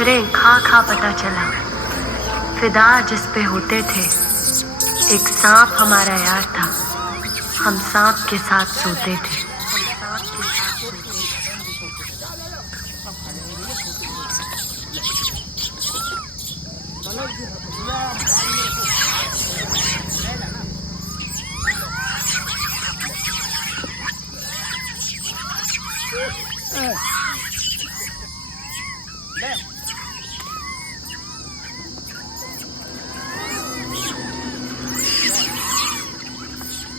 ठोकरें खा खा पता चला, फिदा जिस पे होते थे। एक सांप हमारा यार था, हम सांप के साथ सोते थे। चलो